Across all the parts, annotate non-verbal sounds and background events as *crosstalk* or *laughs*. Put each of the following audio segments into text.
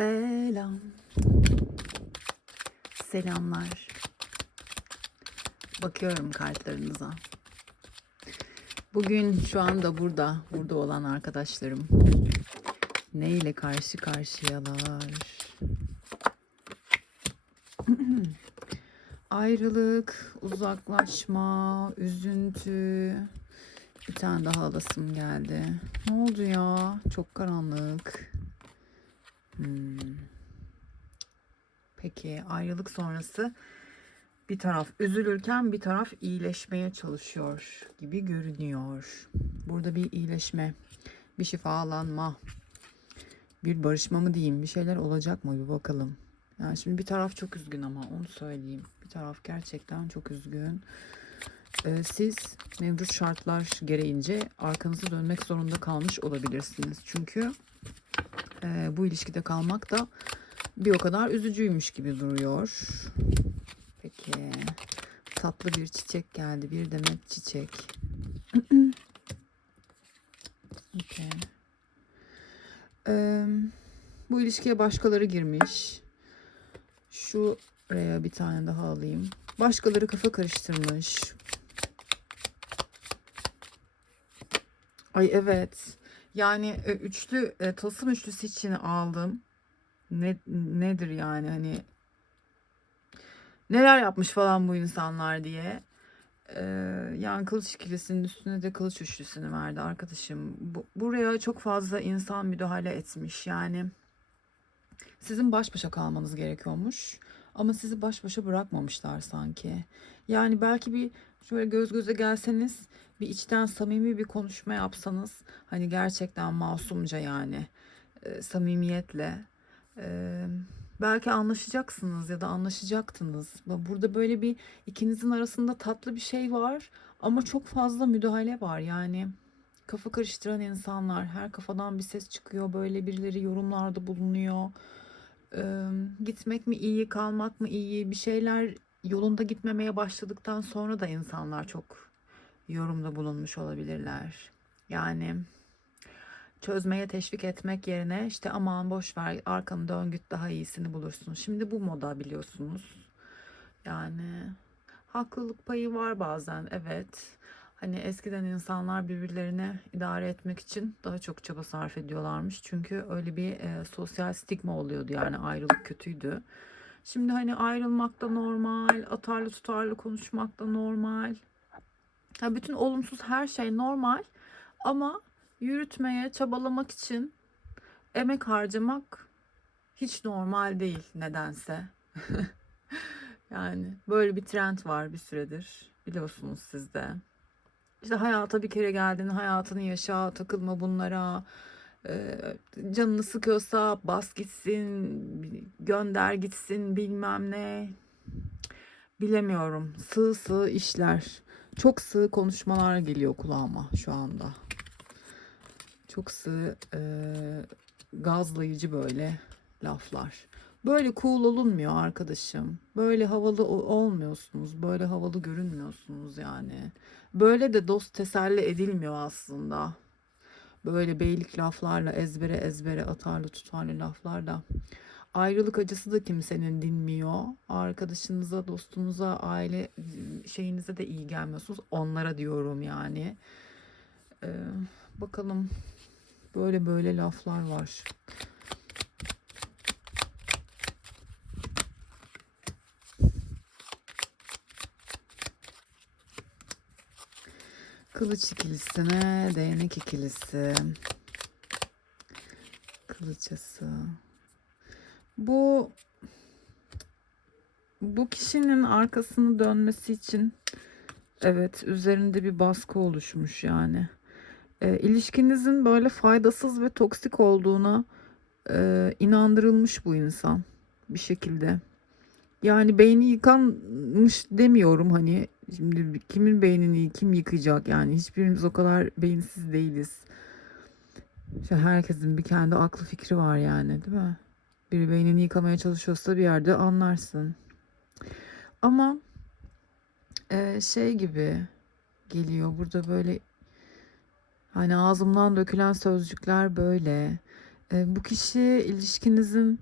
Selam. Selamlar. Bakıyorum kartlarınıza. Bugün şu anda burada, burada olan arkadaşlarım ne ile karşı karşıyalar? *clears throat* Ayrılık, uzaklaşma, üzüntü. Bir tane daha alasım geldi. Ne oldu ya? Çok karanlık. Hmm. Peki ayrılık sonrası bir taraf üzülürken bir taraf iyileşmeye çalışıyor gibi görünüyor. Burada bir iyileşme, bir şifalanma, bir barışma mı diyeyim, bir şeyler olacak mı bir bakalım. Yani şimdi bir taraf çok üzgün ama onu söyleyeyim. Bir taraf gerçekten çok üzgün. Ee, siz mevcut şartlar gereğince arkanızı dönmek zorunda kalmış olabilirsiniz. Çünkü e, bu ilişkide kalmak da bir o kadar üzücüymüş gibi duruyor. Peki tatlı bir çiçek geldi. Bir demet çiçek. *clears throat* okay. Ee, bu ilişkiye başkaları girmiş. Şuraya bir tane daha alayım. Başkaları kafa karıştırmış. Ay evet. Yani e, üçlü e, tılsım üçlüsü için aldım. Ne, nedir yani hani neler yapmış falan bu insanlar diye. Ee, yani kılıç ikilisinin üstüne de kılıç üçlüsünü verdi arkadaşım. Bu, buraya çok fazla insan müdahale etmiş. Yani sizin baş başa kalmanız gerekiyormuş. Ama sizi baş başa bırakmamışlar sanki. Yani belki bir şöyle göz göze gelseniz bir içten samimi bir konuşma yapsanız hani gerçekten masumca yani e, samimiyetle e, belki anlaşacaksınız ya da anlaşacaktınız. Burada böyle bir ikinizin arasında tatlı bir şey var ama çok fazla müdahale var yani kafa karıştıran insanlar her kafadan bir ses çıkıyor böyle birileri yorumlarda bulunuyor. E, gitmek mi iyi kalmak mı iyi bir şeyler yolunda gitmemeye başladıktan sonra da insanlar çok yorumda bulunmuş olabilirler. Yani çözmeye teşvik etmek yerine işte aman boş ver arkanı dön git daha iyisini bulursun. Şimdi bu moda biliyorsunuz. Yani haklılık payı var bazen evet. Hani eskiden insanlar birbirlerini idare etmek için daha çok çaba sarf ediyorlarmış. Çünkü öyle bir e, sosyal stigma oluyordu yani ayrılık kötüydü. Şimdi hani ayrılmak da normal, atarlı tutarlı konuşmak da normal. Ya bütün olumsuz her şey normal ama yürütmeye çabalamak için emek harcamak hiç normal değil nedense. *laughs* yani böyle bir trend var bir süredir biliyorsunuz siz de. İşte hayata bir kere geldin, hayatını yaşa, takılma bunlara. Ee, canını sıkıyorsa bas gitsin, gönder gitsin bilmem ne. Bilemiyorum. Sığ sığ işler. Çok sığ konuşmalar geliyor kulağıma şu anda. Çok sığ e, gazlayıcı böyle laflar. Böyle cool olunmuyor arkadaşım. Böyle havalı olmuyorsunuz. Böyle havalı görünmüyorsunuz yani. Böyle de dost teselli edilmiyor aslında. Böyle beylik laflarla ezbere ezbere atarlı tutarlı laflarla. Ayrılık acısı da kimsenin dinmiyor. Arkadaşınıza, dostunuza, aile şeyinize de iyi gelmiyorsunuz. Onlara diyorum yani. Ee, bakalım böyle böyle laflar var. Kılıç ikilisine değnek ikilisi. Kılıçası. Bu bu kişinin arkasını dönmesi için evet üzerinde bir baskı oluşmuş yani. E, ilişkinizin böyle faydasız ve toksik olduğuna e, inandırılmış bu insan bir şekilde. Yani beyni yıkanmış demiyorum hani şimdi kimin beynini kim yıkayacak yani hiçbirimiz o kadar beyinsiz değiliz. İşte herkesin bir kendi aklı fikri var yani değil mi? Biri beynini yıkamaya çalışıyorsa bir yerde anlarsın. Ama e, şey gibi geliyor burada böyle hani ağzımdan dökülen sözcükler böyle. E, bu kişi ilişkinizin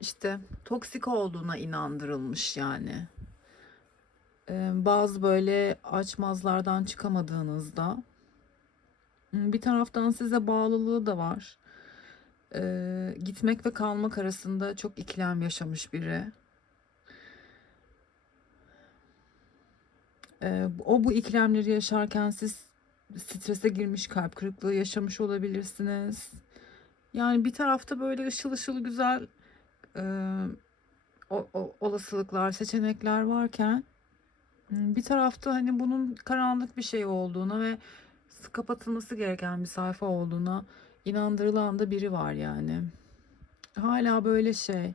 işte toksik olduğuna inandırılmış yani. Ee, bazı böyle açmazlardan çıkamadığınızda bir taraftan size bağlılığı da var. Ee, gitmek ve kalmak arasında çok ikilem yaşamış biri. Ee, o bu ikilemleri yaşarken siz strese girmiş, kalp kırıklığı yaşamış olabilirsiniz. Yani bir tarafta böyle ışıl ışıl güzel e, o, o- olasılıklar, seçenekler varken hmm, bir tarafta hani bunun karanlık bir şey olduğuna ve kapatılması gereken bir sayfa olduğuna inandırılan da biri var yani. Hala böyle şey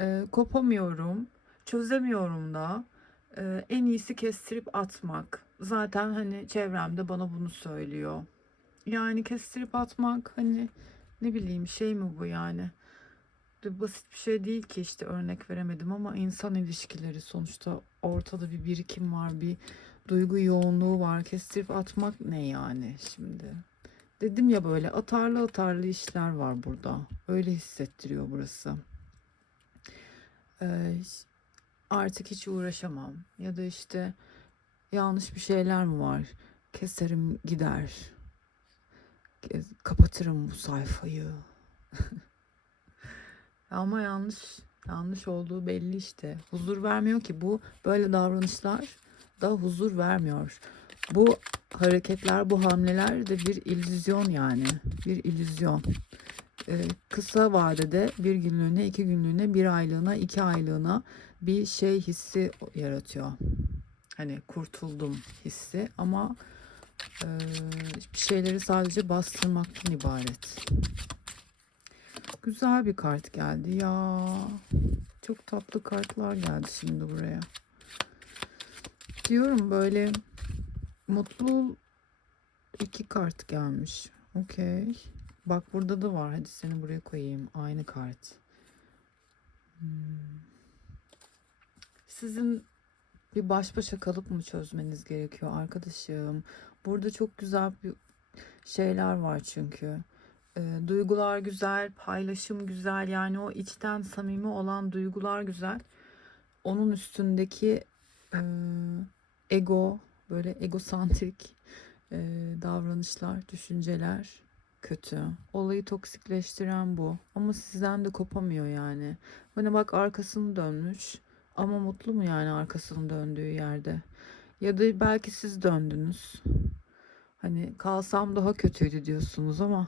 e, kopamıyorum, çözemiyorum da e, en iyisi kestirip atmak. Zaten hani çevremde bana bunu söylüyor. Yani kestirip atmak hani ne bileyim şey mi bu yani? Basit bir şey değil ki işte örnek veremedim ama insan ilişkileri sonuçta ortada bir birikim var, bir duygu yoğunluğu var. Kestirip atmak ne yani şimdi? Dedim ya böyle atarlı atarlı işler var burada. Öyle hissettiriyor burası. Ee, artık hiç uğraşamam. Ya da işte yanlış bir şeyler mi var? Keserim gider. Kapatırım bu sayfayı. *laughs* Ama yanlış yanlış olduğu belli işte. Huzur vermiyor ki bu böyle davranışlar da huzur vermiyor. Bu hareketler, bu hamleler de bir illüzyon yani. Bir illüzyon. Ee, kısa vadede bir günlüğüne, iki günlüğüne, bir aylığına, iki aylığına bir şey hissi yaratıyor. Hani kurtuldum hissi ama e, bir şeyleri sadece bastırmaktan ibaret. Güzel bir kart geldi ya. Çok tatlı kartlar geldi şimdi buraya. Diyorum böyle mutlu iki kart gelmiş. Okey. Bak burada da var. Hadi seni buraya koyayım. Aynı kart. Hmm. Sizin bir baş başa kalıp mı çözmeniz gerekiyor arkadaşım? Burada çok güzel bir şeyler var çünkü. Ee, duygular güzel, paylaşım güzel. Yani o içten samimi olan duygular güzel. Onun üstündeki ego, böyle egosantrik e, davranışlar, düşünceler kötü. Olayı toksikleştiren bu. Ama sizden de kopamıyor yani. Hani bak arkasını dönmüş. Ama mutlu mu yani arkasını döndüğü yerde? Ya da belki siz döndünüz. Hani kalsam daha kötüydü diyorsunuz ama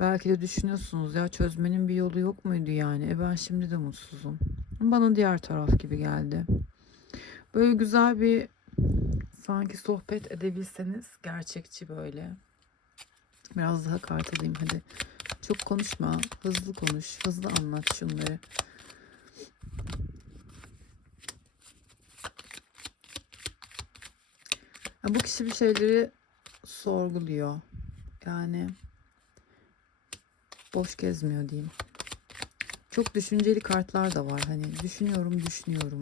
belki de düşünüyorsunuz ya çözmenin bir yolu yok muydu yani? E ben şimdi de mutsuzum. Bana diğer taraf gibi geldi. Böyle güzel bir sanki sohbet edebilseniz gerçekçi böyle. Biraz daha kart alayım hadi. Çok konuşma. Hızlı konuş. Hızlı anlat şunları. Ya bu kişi bir şeyleri sorguluyor. Yani boş gezmiyor diyeyim. Çok düşünceli kartlar da var. Hani düşünüyorum, düşünüyorum.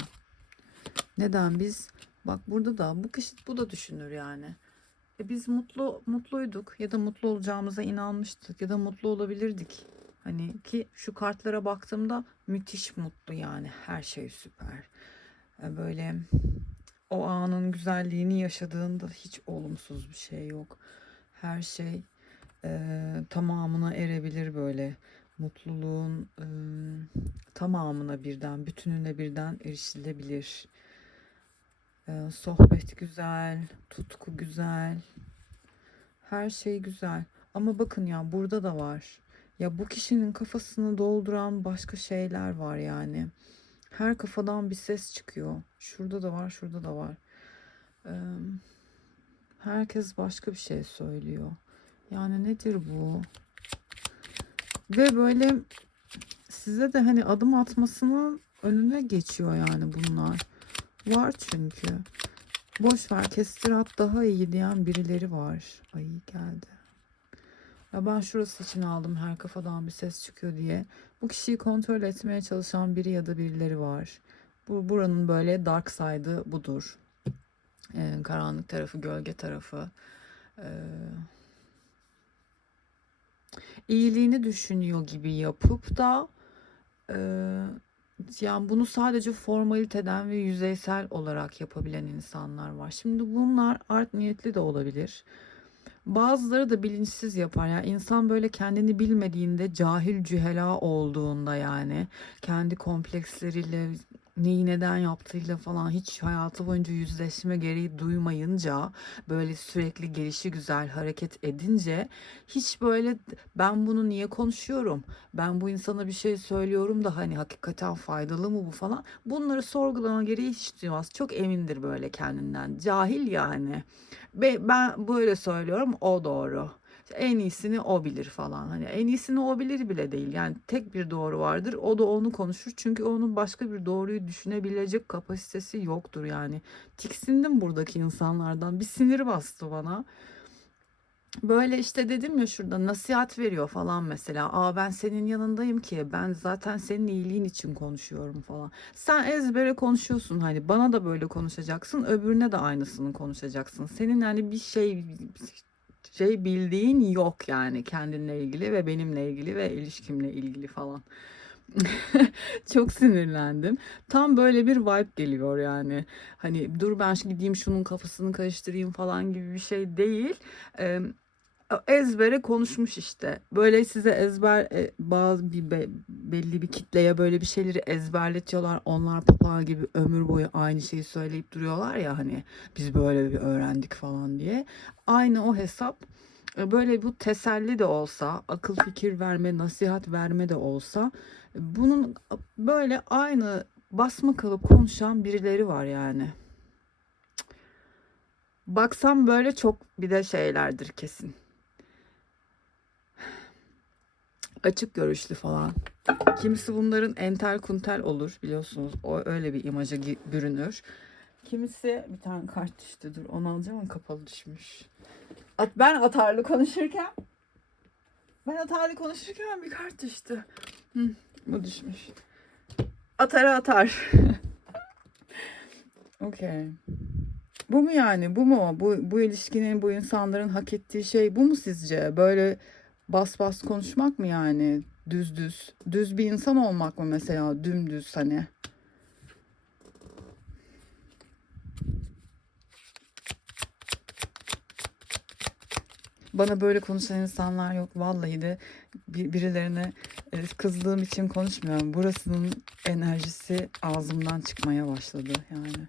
Neden biz bak burada da bu kişi bu da düşünür yani. E biz mutlu mutluyduk ya da mutlu olacağımıza inanmıştık ya da mutlu olabilirdik. Hani ki şu kartlara baktığımda müthiş mutlu yani her şey süper. E böyle o anın güzelliğini yaşadığında hiç olumsuz bir şey yok. Her şey e, tamamına erebilir böyle. Mutluluğun e, tamamına birden, bütününe birden erişilebilir. E, sohbet güzel, tutku güzel. Her şey güzel. Ama bakın ya burada da var. Ya bu kişinin kafasını dolduran başka şeyler var yani. Her kafadan bir ses çıkıyor. Şurada da var, şurada da var. Ee, herkes başka bir şey söylüyor. Yani nedir bu? Ve böyle size de hani adım atmasının önüne geçiyor yani bunlar. Var çünkü. Boş ver kestir at daha iyi diyen birileri var. Ay geldi. Ya ben şurası için aldım her kafadan bir ses çıkıyor diye. Bu kişiyi kontrol etmeye çalışan biri ya da birileri var. Bu buranın böyle dark side'ı budur. Ee, karanlık tarafı, gölge tarafı. Ee, iyiliğini düşünüyor gibi yapıp da Eee, yani bunu sadece formaliteden ve yüzeysel olarak yapabilen insanlar var. Şimdi bunlar art niyetli de olabilir. Bazıları da bilinçsiz yapar. Yani insan böyle kendini bilmediğinde, cahil cühela olduğunda yani kendi kompleksleriyle neyi neden yaptığıyla falan hiç hayatı boyunca yüzleşme gereği duymayınca böyle sürekli gelişi güzel hareket edince hiç böyle ben bunu niye konuşuyorum? Ben bu insana bir şey söylüyorum da hani hakikaten faydalı mı bu falan. Bunları sorgulama gereği hiç duymaz. Çok emindir böyle kendinden. Cahil yani. Be- Ben böyle söylüyorum o doğru. En iyisini o bilir falan. Hani en iyisini o bilir bile değil. Yani tek bir doğru vardır. O da onu konuşur. Çünkü onun başka bir doğruyu düşünebilecek kapasitesi yoktur yani. Tiksindim buradaki insanlardan. Bir sinir bastı bana. Böyle işte dedim ya şurada nasihat veriyor falan mesela. Aa ben senin yanındayım ki ben zaten senin iyiliğin için konuşuyorum falan. Sen ezbere konuşuyorsun hani bana da böyle konuşacaksın öbürüne de aynısını konuşacaksın. Senin yani bir şey şey bildiğin yok yani kendinle ilgili ve benimle ilgili ve ilişkimle ilgili falan. *laughs* Çok sinirlendim. Tam böyle bir vibe geliyor yani. Hani dur ben gideyim şunun kafasını karıştırayım falan gibi bir şey değil. Eee, ezbere konuşmuş işte. Böyle size ezber e, bazı bir be- belli bir kitleye böyle bir şeyleri ezberletiyorlar. Onlar papağan gibi ömür boyu aynı şeyi söyleyip duruyorlar ya hani biz böyle bir öğrendik falan diye. Aynı o hesap e, böyle bu teselli de olsa, akıl fikir verme, nasihat verme de olsa e, bunun böyle aynı basma kalıp konuşan birileri var yani. Baksam böyle çok bir de şeylerdir kesin. Açık görüşlü falan. Kimisi bunların entel kuntel olur biliyorsunuz. O öyle bir imaja bürünür. Kimisi bir tane kart düştü dur onu alacağım ama kapalı düşmüş. At, ben atarlı konuşurken ben atarlı konuşurken bir kart düştü. Hı, bu düşmüş. Atara atar. *laughs* Okey. Bu mu yani? Bu mu? Bu, bu ilişkinin, bu insanların hak ettiği şey bu mu sizce? Böyle bas bas konuşmak mı yani? Düz düz. Düz bir insan olmak mı mesela? Dümdüz hani. Bana böyle konuşan insanlar yok. Vallahi de bir- birilerine e, kızdığım için konuşmuyorum. Burasının enerjisi ağzımdan çıkmaya başladı yani.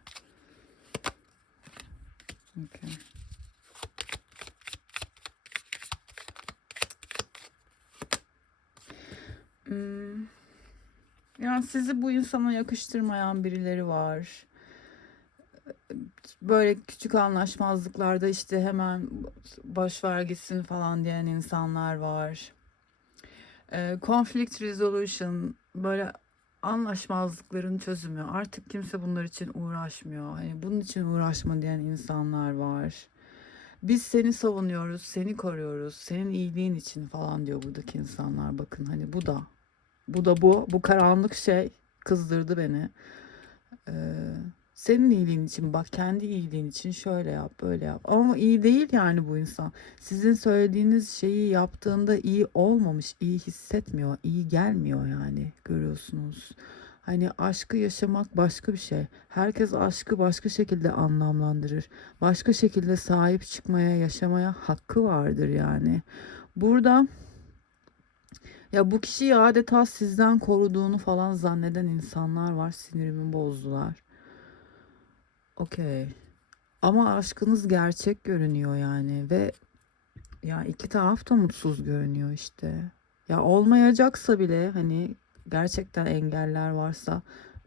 Okey. Yani sizi bu insana yakıştırmayan birileri var. Böyle küçük anlaşmazlıklarda işte hemen boş ver gitsin falan diyen insanlar var. Ee, conflict resolution böyle anlaşmazlıkların çözümü. Artık kimse bunlar için uğraşmıyor. Hani bunun için uğraşma diyen insanlar var. Biz seni savunuyoruz, seni koruyoruz, senin iyiliğin için falan diyor buradaki insanlar. Bakın hani bu da, bu da bu, bu karanlık şey kızdırdı beni. Ee, senin iyiliğin için bak kendi iyiliğin için şöyle yap böyle yap. Ama iyi değil yani bu insan. Sizin söylediğiniz şeyi yaptığında iyi olmamış iyi hissetmiyor iyi gelmiyor yani görüyorsunuz. Hani aşkı yaşamak başka bir şey. Herkes aşkı başka şekilde anlamlandırır. Başka şekilde sahip çıkmaya yaşamaya hakkı vardır yani. Burada ya bu kişiyi adeta sizden koruduğunu falan zanneden insanlar var sinirimi bozdular Okey. Ama aşkınız gerçek görünüyor yani ve ya iki taraf da mutsuz görünüyor işte. Ya olmayacaksa bile hani gerçekten engeller varsa,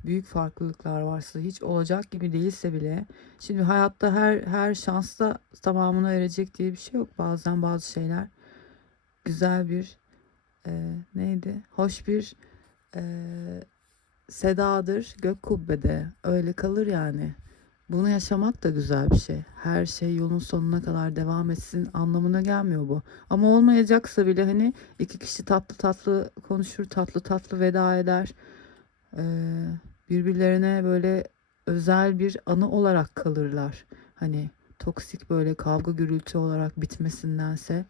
büyük farklılıklar varsa, hiç olacak gibi değilse bile şimdi hayatta her her şansta tamamına erecek diye bir şey yok. Bazen bazı şeyler güzel bir e, neydi? Hoş bir e, sedadır gök kubbede. Öyle kalır yani. Bunu yaşamak da güzel bir şey. Her şey yolun sonuna kadar devam etsin anlamına gelmiyor bu. Ama olmayacaksa bile hani iki kişi tatlı tatlı konuşur, tatlı tatlı veda eder. Ee, birbirlerine böyle özel bir anı olarak kalırlar. Hani toksik böyle kavga gürültü olarak bitmesindense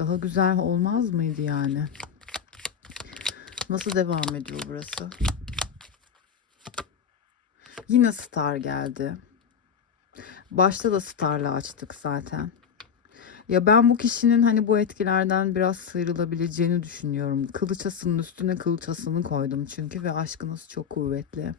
daha güzel olmaz mıydı yani? Nasıl devam ediyor burası? Yine star geldi. Başta da starla açtık zaten. Ya ben bu kişinin hani bu etkilerden biraz sıyrılabileceğini düşünüyorum. Kılıçasının üstüne kılıçasını koydum çünkü ve aşkınız çok kuvvetli.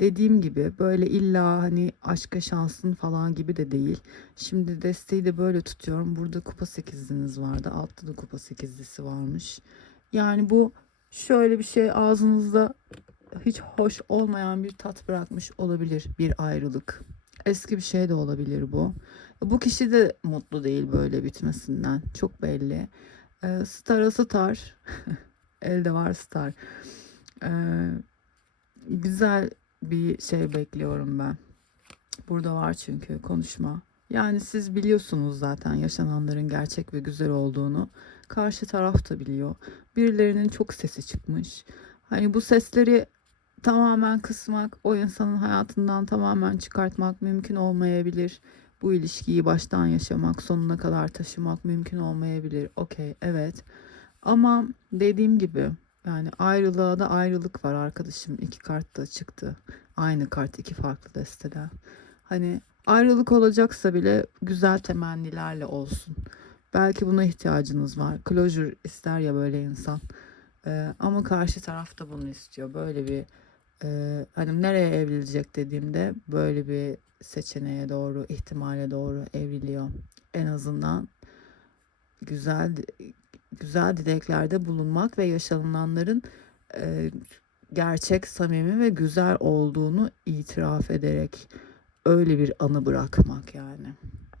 Dediğim gibi böyle illa hani aşka şansın falan gibi de değil. Şimdi desteği de böyle tutuyorum. Burada kupa sekizliniz vardı. Altta da kupa sekizlisi varmış. Yani bu şöyle bir şey ağzınızda hiç hoş olmayan bir tat bırakmış olabilir bir ayrılık. Eski bir şey de olabilir bu. Bu kişi de mutlu değil böyle bitmesinden. Çok belli. Ee, star'a star. *laughs* Elde var star. Ee, güzel bir şey bekliyorum ben. Burada var çünkü konuşma. Yani siz biliyorsunuz zaten yaşananların gerçek ve güzel olduğunu. Karşı taraf da biliyor. Birilerinin çok sesi çıkmış. Hani bu sesleri tamamen kısmak, o insanın hayatından tamamen çıkartmak mümkün olmayabilir. Bu ilişkiyi baştan yaşamak, sonuna kadar taşımak mümkün olmayabilir. Okey, evet. Ama dediğim gibi yani ayrılığa da ayrılık var arkadaşım. İki kart da çıktı. Aynı kart iki farklı desteden. Hani ayrılık olacaksa bile güzel temennilerle olsun. Belki buna ihtiyacınız var. Closure ister ya böyle insan. Ee, ama karşı taraf da bunu istiyor. Böyle bir e, hani nereye evrilecek dediğimde böyle bir seçeneğe doğru, ihtimale doğru evriliyor. En azından güzel güzel dileklerde bulunmak ve yaşananların e, gerçek, samimi ve güzel olduğunu itiraf ederek öyle bir anı bırakmak yani.